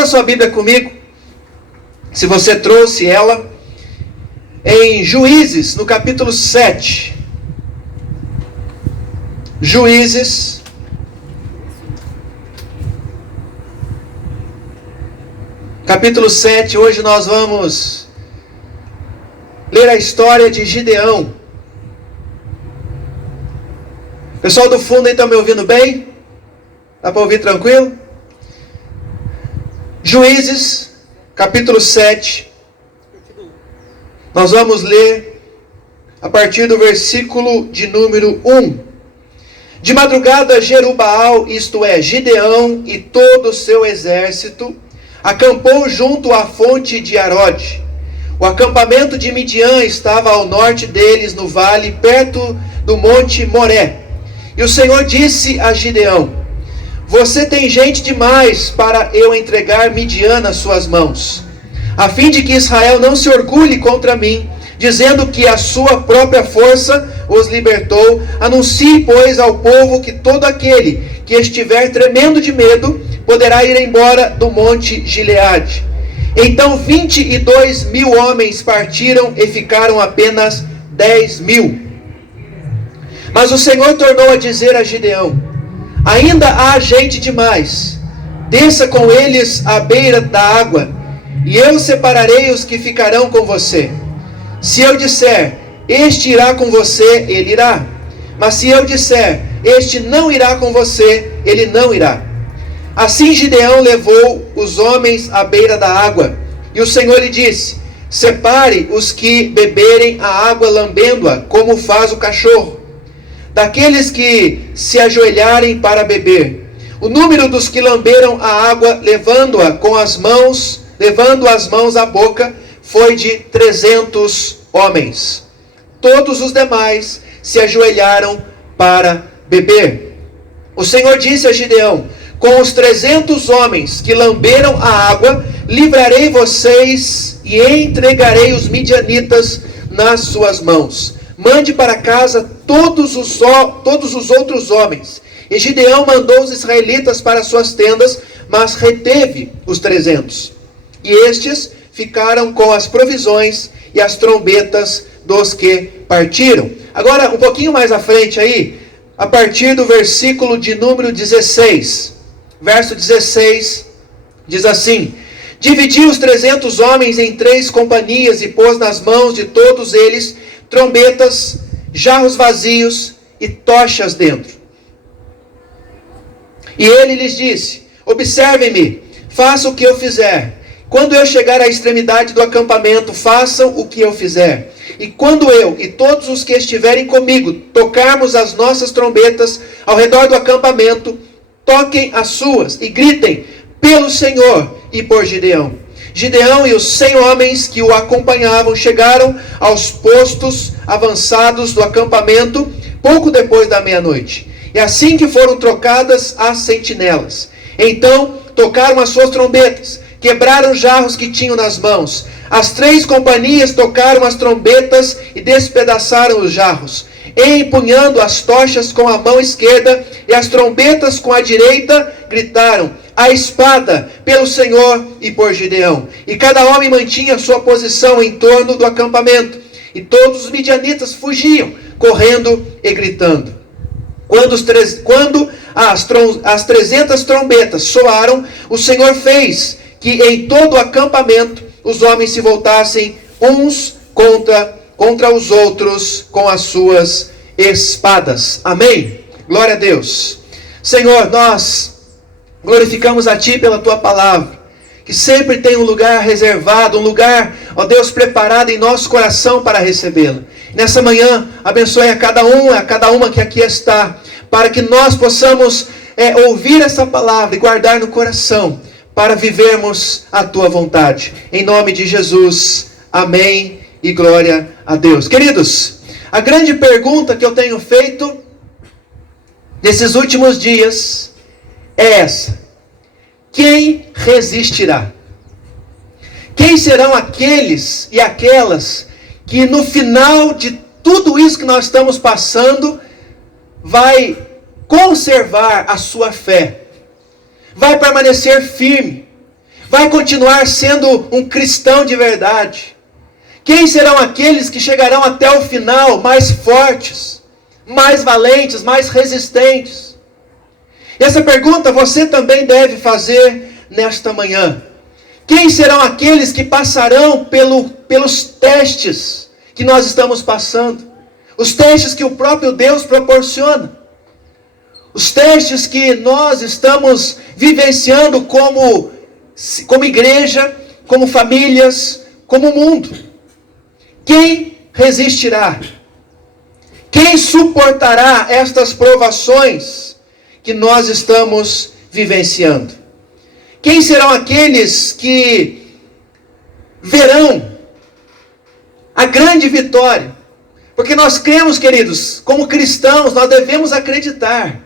Abra sua Bíblia comigo, se você trouxe ela, em Juízes, no capítulo 7. Juízes, capítulo 7. Hoje nós vamos ler a história de Gideão. Pessoal do fundo aí, estão me ouvindo bem? Dá para ouvir tranquilo? Juízes, capítulo 7. Nós vamos ler a partir do versículo de número 1. De madrugada, Jerubbaal, isto é, Gideão e todo o seu exército, acampou junto à fonte de Arode. O acampamento de Midian estava ao norte deles, no vale, perto do monte Moré. E o Senhor disse a Gideão: você tem gente demais para eu entregar Midian nas suas mãos, a fim de que Israel não se orgulhe contra mim, dizendo que a sua própria força os libertou. Anuncie, pois, ao povo que todo aquele que estiver tremendo de medo poderá ir embora do monte Gileade. Então 22.000 homens partiram e ficaram apenas 10.000. Mas o Senhor tornou a dizer a Gideão: ainda há gente demais, desça com eles à beira da água, e eu separarei os que ficarão com você. Se eu disser, este irá com você, ele irá. Mas se eu disser, este não irá com você, ele não irá. Assim Gideão levou os homens à beira da água, e o Senhor lhe disse: separe os que beberem a água lambendo-a, como faz o cachorro, daqueles que se ajoelharem para beber. O número dos que lamberam a água, levando as mãos à boca, foi de 300 homens. Todos os demais se ajoelharam para beber. O Senhor disse a Gideão: com os 300 homens que lamberam a água, livrarei vocês e entregarei os midianitas nas suas mãos. Mande para casa todos os outros homens. E Gideão mandou os israelitas para suas tendas, mas reteve os 300. E estes ficaram com as provisões e as trombetas dos que partiram. Agora, um pouquinho mais à frente aí, a partir do versículo de número 16. Verso 16 diz assim: dividiu os 300 homens em 3 companhias e pôs nas mãos de todos eles trombetas, jarros vazios e tochas dentro. E ele lhes disse: observem-me, façam o que eu fizer. Quando eu chegar à extremidade do acampamento, façam o que eu fizer. E quando eu e todos os que estiverem comigo tocarmos as nossas trombetas ao redor do acampamento, toquem as suas e gritem pelo Senhor e por Gideão. Gideão e os 100 homens que o acompanhavam chegaram aos postos avançados do acampamento pouco depois da meia-noite. E assim que foram trocadas as sentinelas, então tocaram as suas trombetas, quebraram os jarros que tinham nas mãos. As 3 companhias tocaram as trombetas e despedaçaram os jarros, empunhando as tochas com a mão esquerda e as trombetas com a direita, gritaram: a espada pelo Senhor e por Gideão. E cada homem mantinha sua posição em torno do acampamento. E todos os midianitas fugiam, correndo e gritando. Quando as 300 trombetas soaram, o Senhor fez que em todo o acampamento os homens se voltassem uns contra os outros com as suas espadas. Amém? Glória a Deus. Senhor, nós glorificamos a Ti pela Tua palavra, que sempre tem um lugar reservado, um lugar, ó Deus, preparado em nosso coração para recebê-la. Nessa manhã, abençoe a cada uma que aqui está, para que nós possamos ouvir essa palavra e guardar no coração, para vivermos a Tua vontade. Em nome de Jesus, amém e glória a Deus. Queridos, a grande pergunta que eu tenho feito nesses últimos dias é essa: quem resistirá? Quem serão aqueles e aquelas que no final de tudo isso que nós estamos passando vai conservar a sua fé, vai permanecer firme, vai continuar sendo um cristão de verdade? Quem serão aqueles que chegarão até o final mais fortes, mais valentes, mais resistentes? E essa pergunta você também deve fazer nesta manhã. Quem serão aqueles que passarão pelos testes que nós estamos passando? Os testes que o próprio Deus proporciona. Os testes que nós estamos vivenciando como igreja, como famílias, como mundo. Quem resistirá? Quem suportará estas provações que nós estamos vivenciando? Quem serão aqueles que verão a grande vitória? Porque nós cremos, queridos, como cristãos, nós devemos acreditar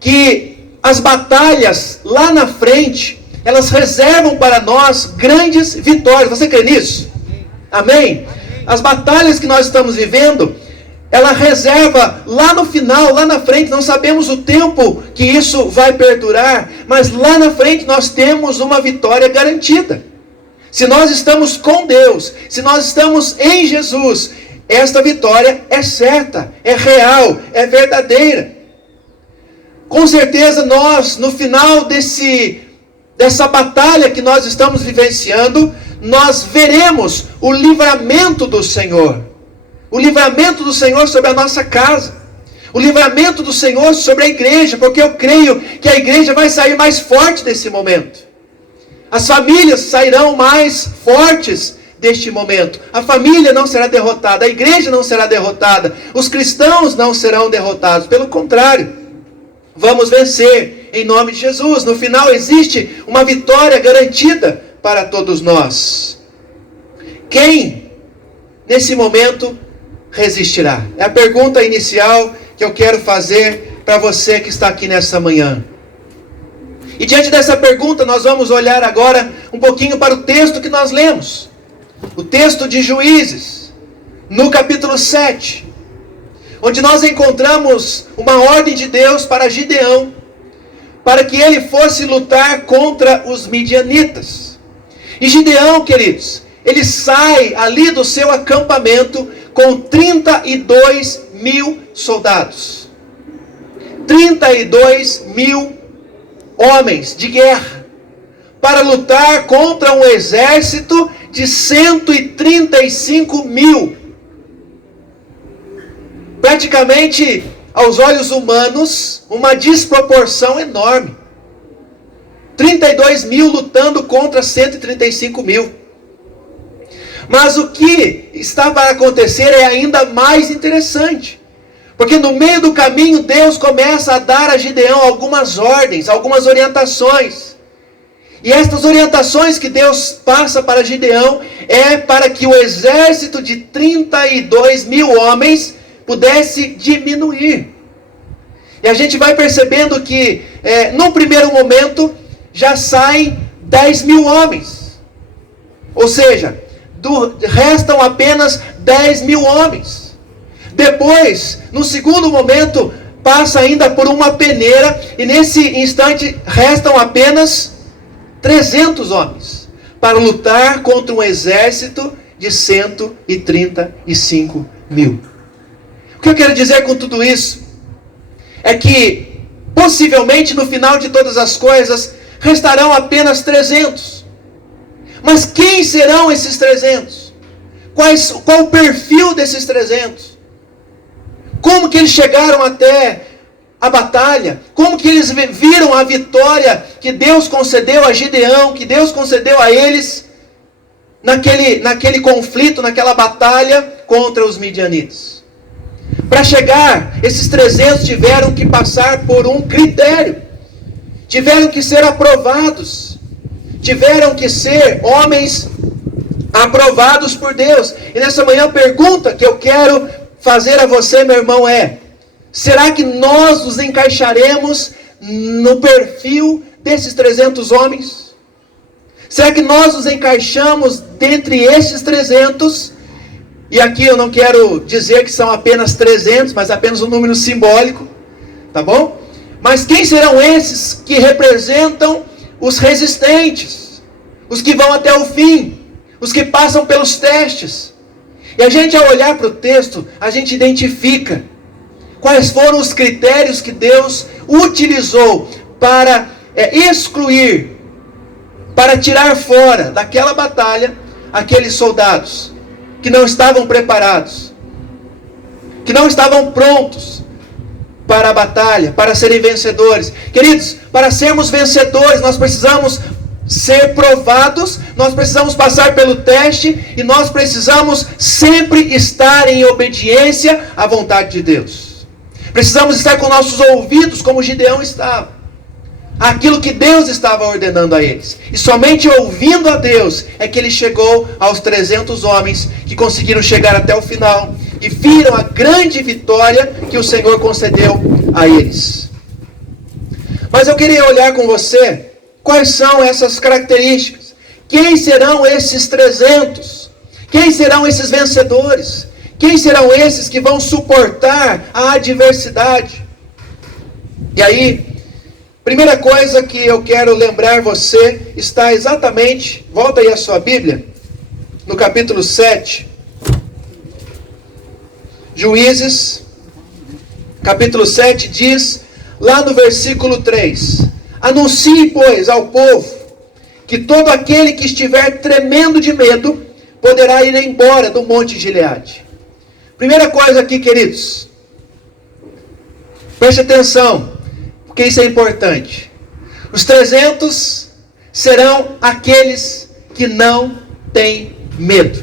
que as batalhas lá na frente, elas reservam para nós grandes vitórias. Você crê nisso? Amém? As batalhas que nós estamos vivendo, ela reserva lá no final, lá na frente, não sabemos o tempo que isso vai perdurar, mas lá na frente nós temos uma vitória garantida. Se nós estamos com Deus, se nós estamos em Jesus, esta vitória é certa, é real, é verdadeira. Com certeza nós, no final dessa batalha que nós estamos vivenciando, nós veremos o livramento do Senhor. O livramento do Senhor sobre a nossa casa. O livramento do Senhor sobre a igreja, porque eu creio que a igreja vai sair mais forte desse momento. As famílias sairão mais fortes deste momento. A família não será derrotada, a igreja não será derrotada, os cristãos não serão derrotados. Pelo contrário, vamos vencer em nome de Jesus. No final existe uma vitória garantida para todos nós. Quem, nesse momento, resistirá? É a pergunta inicial que eu quero fazer para você que está aqui nessa manhã. E diante dessa pergunta, nós vamos olhar agora um pouquinho para o texto que nós lemos. O texto de Juízes, no capítulo 7. Onde nós encontramos uma ordem de Deus para Gideão, para que ele fosse lutar contra os midianitas. E Gideão, queridos, ele sai ali do seu acampamento com 32 mil soldados. 32 mil homens de guerra, para lutar contra um exército de 135 mil. Praticamente, aos olhos humanos, uma desproporção enorme. 32 mil lutando contra 135 mil. Mas o que está para acontecer é ainda mais interessante. Porque no meio do caminho, Deus começa a dar a Gideão algumas ordens, algumas orientações. E estas orientações que Deus passa para Gideão é para que o exército de 32 mil homens pudesse diminuir. E a gente vai percebendo que, num primeiro momento, já saem 10 mil homens. Ou seja, restam apenas 10 mil homens. Depois, no segundo momento, passa ainda por uma peneira, e nesse instante restam apenas 300 homens, para lutar contra um exército de 135 mil. O que eu quero dizer com tudo isso? É que, possivelmente, no final de todas as coisas, restarão apenas 300. Mas quem serão esses 300? Qual o perfil desses 300? Como que eles chegaram até a batalha? Como que eles viram a vitória que Deus concedeu a Gideão, que Deus concedeu a eles naquele conflito, naquela batalha contra os midianitas? Para chegar, esses 300 tiveram que passar por um critério. Tiveram que ser aprovados. Tiveram que ser homens aprovados por Deus. E nessa manhã a pergunta que eu quero fazer a você, meu irmão, é: será que nós nos encaixaremos no perfil desses 300 homens? Será que nós nos encaixamos dentre esses 300? E aqui eu não quero dizer que são apenas 300, mas apenas um número simbólico, tá bom? Mas quem serão esses que representam os resistentes? os que vão até o fim, os que passam pelos testes. E a gente, ao olhar para o texto, a gente identifica quais foram os critérios que Deus utilizou para excluir, para tirar fora daquela batalha aqueles soldados que não estavam preparados, que não estavam prontos para a batalha, para serem vencedores. Queridos, para sermos vencedores, nós precisamos ser provados, nós precisamos passar pelo teste e nós precisamos sempre estar em obediência à vontade de Deus. Precisamos estar com nossos ouvidos como Gideão estava, aquilo que Deus estava ordenando a eles. E somente ouvindo a Deus é que ele chegou aos 300 homens que conseguiram chegar até o final e viram a grande vitória que o Senhor concedeu a eles. Mas eu queria olhar com você quais são essas características. Quem serão esses 300? Quem serão esses vencedores? Quem serão esses que vão suportar a adversidade? E aí, primeira coisa que eu quero lembrar você está exatamente, volta aí a sua Bíblia, no capítulo 7, Juízes, capítulo 7, diz, lá no versículo 3, anuncie, pois, ao povo, que todo aquele que estiver tremendo de medo, poderá ir embora do monte de Gileade. Primeira coisa aqui, queridos, preste atenção, porque isso é importante. Os 300 serão aqueles que não têm medo.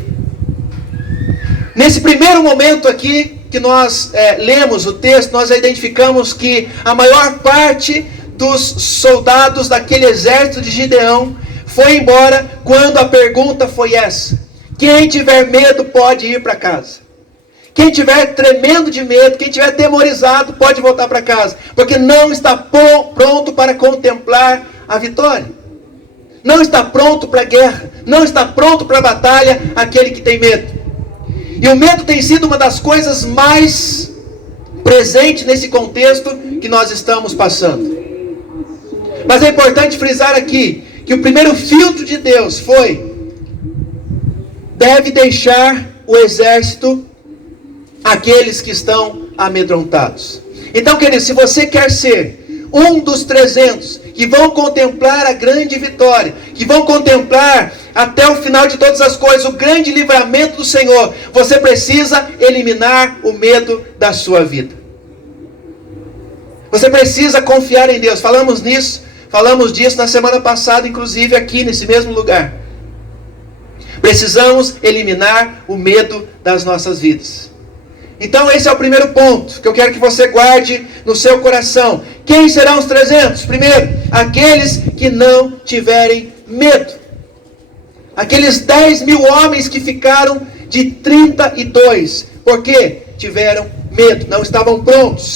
Nesse primeiro momento aqui, que nós lemos o texto, nós identificamos que a maior parte dos soldados daquele exército de Gideão foi embora quando a pergunta foi essa: quem tiver medo pode ir para casa. Quem tiver tremendo de medo, quem tiver temorizado, pode voltar para casa, porque não está pronto para contemplar a vitória. Não está pronto para a guerra, não está pronto para a batalha aquele que tem medo. E o medo tem sido uma das coisas mais presentes nesse contexto que nós estamos passando. Mas é importante frisar aqui que o primeiro filtro de Deus foi: deve deixar o exército aqueles que estão amedrontados. Então, querido, se você quer ser um dos 300 que vão contemplar a grande vitória, que vão contemplar até o final de todas as coisas o grande livramento do Senhor, você precisa eliminar o medo da sua vida. Você precisa confiar em Deus. Falamos disso na semana passada, inclusive aqui nesse mesmo lugar. Precisamos eliminar o medo das nossas vidas. Então esse é o primeiro ponto que eu quero que você guarde no seu coração. Quem serão os 300? Primeiro, aqueles que não tiverem medo. Aqueles 10.000 homens que ficaram de 32. Por quê? Tiveram medo, não estavam prontos.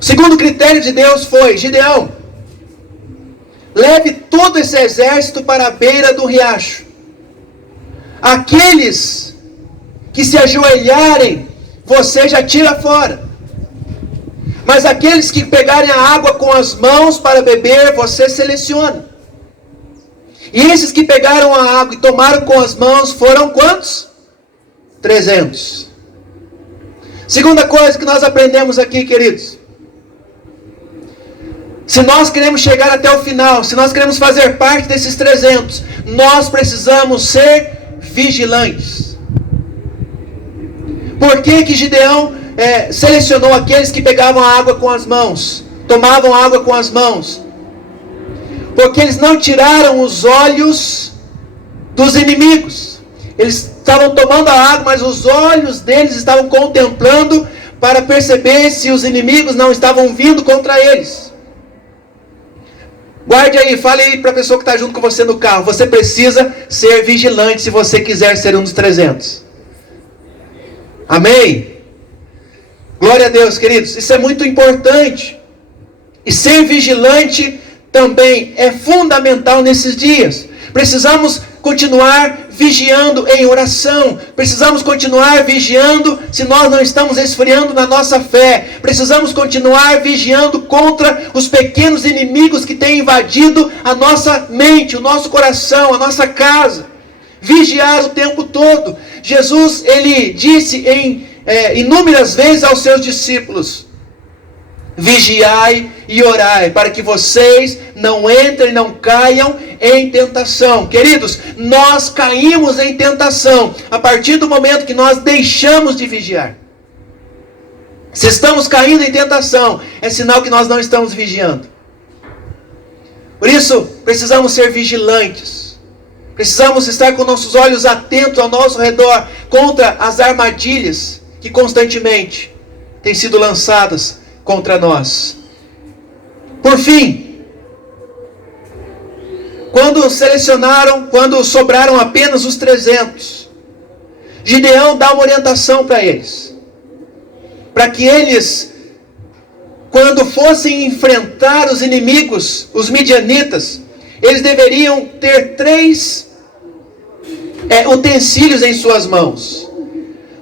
Segundo critério de Deus foi: Gideão, leve todo esse exército para a beira do riacho. Aqueles que se ajoelharem, você já tira fora. Mas aqueles que pegarem a água com as mãos para beber, você seleciona. E esses que pegaram a água e tomaram com as mãos foram quantos? 300. Segunda coisa que nós aprendemos aqui, queridos. Se nós queremos chegar até o final, se nós queremos fazer parte desses 300, nós precisamos ser vigilantes. Por que Gideão selecionou aqueles que pegavam a água com as mãos, tomavam água com as mãos? Porque eles não tiraram os olhos dos inimigos. Eles estavam tomando a água, mas os olhos deles estavam contemplando para perceber se os inimigos não estavam vindo contra eles. Guarde aí, fale aí para a pessoa que está junto com você no carro. Você precisa ser vigilante se você quiser ser um dos 300. Amém? Glória a Deus, queridos. Isso é muito importante. E ser vigilante também é fundamental nesses dias. Precisamos continuar vigiando em oração. Precisamos continuar vigiando se nós não estamos esfriando na nossa fé. Precisamos continuar vigiando contra os pequenos inimigos que têm invadido a nossa mente, o nosso coração, a nossa casa. Vigiar o tempo todo. Jesus, ele disse inúmeras vezes aos seus discípulos: vigiai e orai, para que vocês não entrem, não caiam em tentação. Queridos, nós caímos em tentação a partir do momento que nós deixamos de vigiar. Se estamos caindo em tentação, é sinal que nós não estamos vigiando. Por isso, precisamos ser vigilantes. Precisamos estar com nossos olhos atentos ao nosso redor contra as armadilhas que constantemente têm sido lançadas contra nós. Por fim, quando sobraram apenas os 300, Gideão dá uma orientação para eles. Para que eles, quando fossem enfrentar os inimigos, os midianitas, eles deveriam ter 3 utensílios em suas mãos.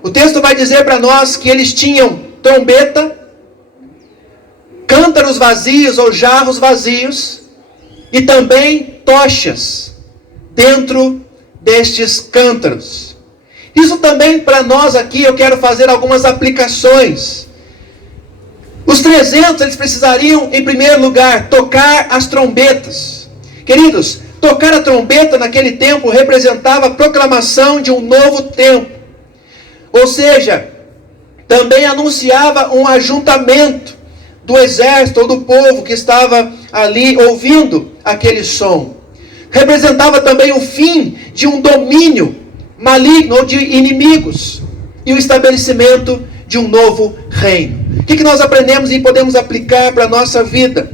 O texto vai dizer para nós que eles tinham trombeta, cântaros vazios ou jarros vazios e também tochas dentro destes cântaros. Isso também para nós aqui eu quero fazer algumas aplicações. Os 300 eles precisariam em primeiro lugar tocar as trombetas. Queridos, tocar a trombeta naquele tempo representava a proclamação de um novo tempo. Ou seja, também anunciava um ajuntamento do exército ou do povo que estava ali ouvindo aquele som. Representava também o fim de um domínio maligno ou de inimigos e o estabelecimento de um novo reino. O que nós aprendemos e podemos aplicar para a nossa vida?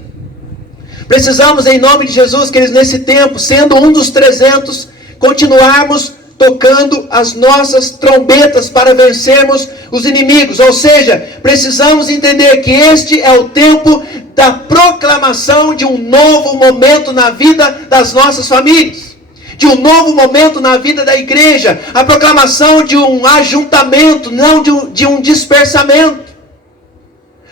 Precisamos, em nome de Jesus, queridos, nesse tempo, sendo um dos 300, continuarmos tocando as nossas trombetas para vencermos os inimigos. Ou seja, precisamos entender que este é o tempo da proclamação de um novo momento na vida das nossas famílias, de um novo momento na vida da igreja, a proclamação de um ajuntamento, não de um dispersamento.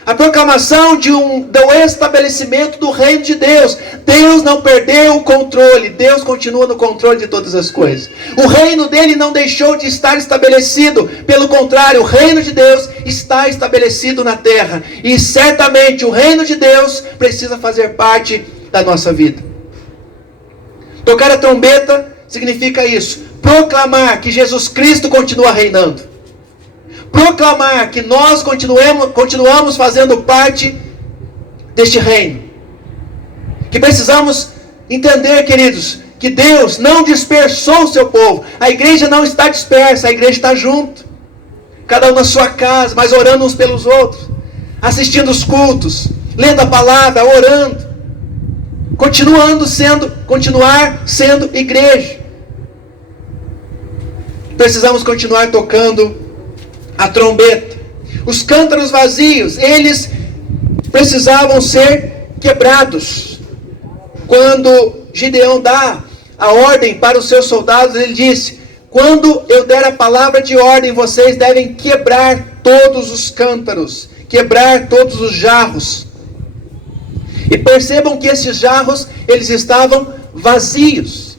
A proclamação do estabelecimento do reino de Deus. Deus não perdeu o controle. Deus continua no controle de todas as coisas. O reino dele não deixou de estar estabelecido. Pelo contrário, o reino de Deus está estabelecido na terra. E certamente o reino de Deus precisa fazer parte da nossa vida. Tocar a trombeta significa isso. Proclamar que Jesus Cristo continua reinando. Proclamar que nós continuamos fazendo parte deste reino. Que precisamos entender, queridos, que Deus não dispersou o seu povo. A igreja não está dispersa, a igreja está junto. Cada um na sua casa, mas orando uns pelos outros. Assistindo os cultos, lendo a palavra, orando. Continuar sendo igreja. Precisamos continuar tocando a trombeta. Os cântaros vazios, eles precisavam ser quebrados. Quando Gideão dá a ordem para os seus soldados, ele disse: quando eu der a palavra de ordem, vocês devem quebrar todos os cântaros, quebrar todos os jarros. E percebam que esses jarros, eles estavam vazios.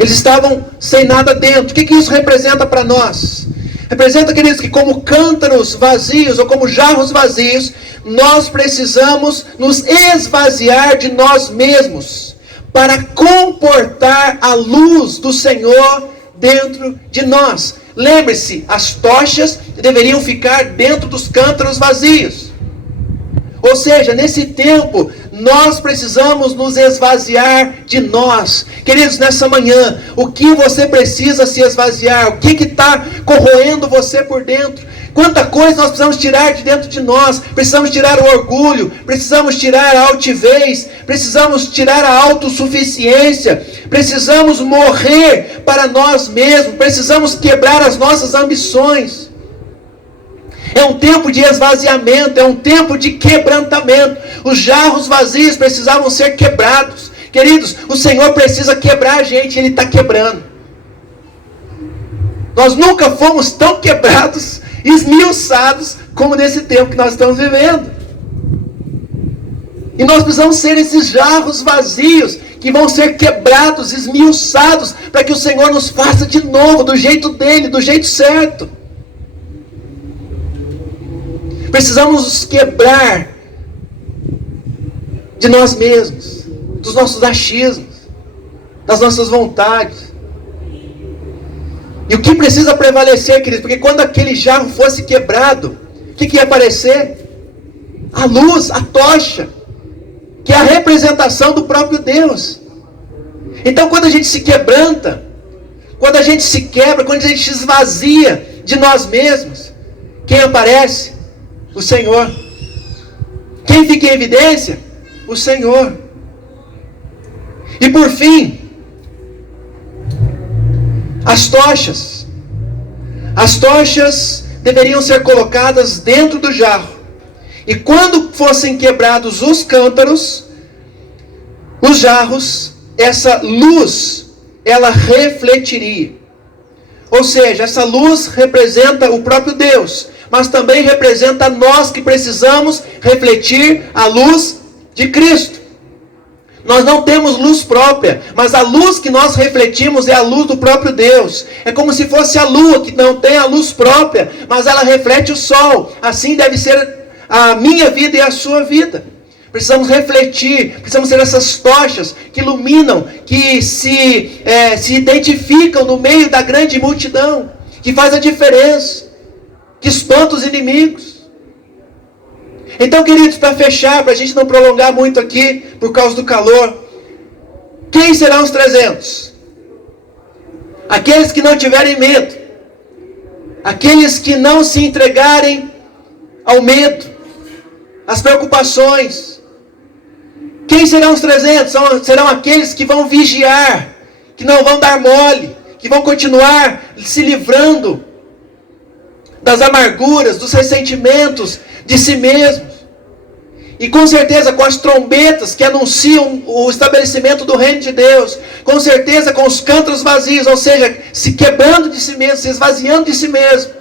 Eles estavam sem nada dentro. O que isso representa para nós? Representa, queridos, que como cântaros vazios ou como jarros vazios, nós precisamos nos esvaziar de nós mesmos para comportar a luz do Senhor dentro de nós. Lembre-se, as tochas deveriam ficar dentro dos cântaros vazios. Ou seja, nesse tempo, nós precisamos nos esvaziar de nós. Queridos, nessa manhã, o que você precisa se esvaziar? O que está corroendo você por dentro? Quanta coisa nós precisamos tirar de dentro de nós? Precisamos tirar o orgulho, precisamos tirar a altivez, precisamos tirar a autossuficiência, precisamos morrer para nós mesmos, precisamos quebrar as nossas ambições. É um tempo de esvaziamento, é um tempo de quebrantamento. Os jarros vazios precisavam ser quebrados. Queridos, o Senhor precisa quebrar a gente, Ele está quebrando. Nós nunca fomos tão quebrados, esmiuçados, como nesse tempo que nós estamos vivendo. E nós precisamos ser esses jarros vazios, que vão ser quebrados, esmiuçados, para que o Senhor nos faça de novo, do jeito dEle, do jeito certo. Precisamos nos quebrar de nós mesmos, dos nossos achismos, das nossas vontades. E o que precisa prevalecer, queridos? Porque quando aquele jarro fosse quebrado, o que ia aparecer? A luz, a tocha, que é a representação do próprio Deus. Então quando a gente se quebranta, quando a gente se quebra, quando a gente se esvazia de nós mesmos, quem aparece? O Senhor. Quem fica em evidência? O Senhor. E por fim, as tochas. As tochas deveriam ser colocadas dentro do jarro. E quando fossem quebrados os cântaros, os jarros, essa luz, ela refletiria. Ou seja, essa luz representa o próprio Deus, mas também representa nós que precisamos refletir a luz de Cristo. Nós não temos luz própria, mas a luz que nós refletimos é a luz do próprio Deus. É como se fosse a lua, que não tem a luz própria, mas ela reflete o sol. Assim deve ser a minha vida e a sua vida. Precisamos refletir, precisamos ser essas tochas que iluminam, que se identificam no meio da grande multidão, que faz a diferença, que espanta os inimigos. Então, queridos, para fechar, para a gente não prolongar muito aqui, por causa do calor, quem serão os 300? Aqueles que não tiverem medo, aqueles que não se entregarem ao medo, às preocupações. Quem serão os 300? Serão aqueles que vão vigiar, que não vão dar mole, que vão continuar se livrando das amarguras, dos ressentimentos de si mesmos. E com certeza com as trombetas que anunciam o estabelecimento do reino de Deus. Com certeza com os cântaros vazios, ou seja, se quebrando de si mesmo, se esvaziando de si mesmo.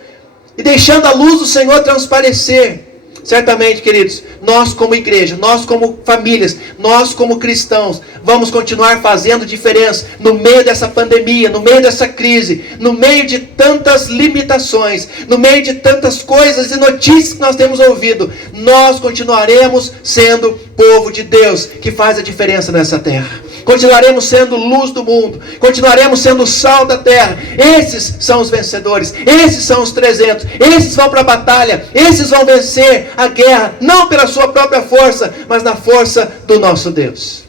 E deixando a luz do Senhor transparecer. Certamente, queridos, nós como igreja, nós como famílias, nós como cristãos, vamos continuar fazendo diferença no meio dessa pandemia, no meio dessa crise, no meio de tantas limitações, no meio de tantas coisas e notícias que nós temos ouvido. Nós continuaremos sendo povo de Deus que faz a diferença nessa terra. Continuaremos sendo luz do mundo, continuaremos sendo sal da terra. Esses são os vencedores, esses são os 300, esses vão para a batalha, esses vão vencer a guerra, não pela sua própria força, mas na força do nosso Deus.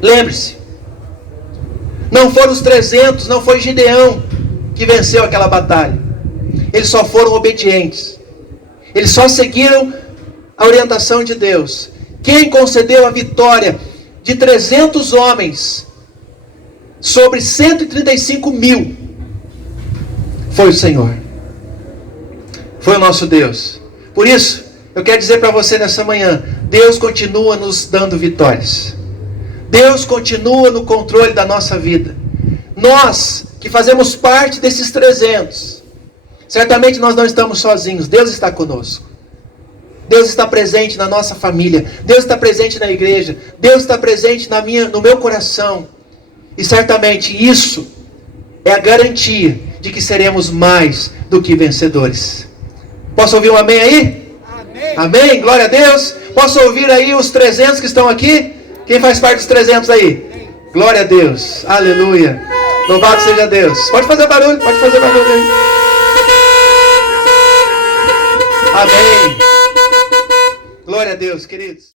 Lembre-se, não foram os 300, não foi Gideão que venceu aquela batalha. Eles só foram obedientes, eles só seguiram a orientação de Deus. Quem concedeu a vitória de 300 homens sobre 135 mil foi o Senhor, foi o nosso Deus. Por isso, eu quero dizer para você nessa manhã, Deus continua nos dando vitórias. Deus continua no controle da nossa vida. Nós que fazemos parte desses 300, certamente nós não estamos sozinhos, Deus está conosco. Deus está presente na nossa família, Deus está presente na igreja, Deus está presente no meu coração. E certamente isso é a garantia de que seremos mais do que vencedores. Posso ouvir um amém aí? Amém. Amém, glória a Deus. Posso ouvir aí os 300 que estão aqui? Quem faz parte dos 300 aí? Amém. Glória a Deus, aleluia. Louvado seja Deus. Pode fazer barulho aí. Amém. Glória a Deus, queridos.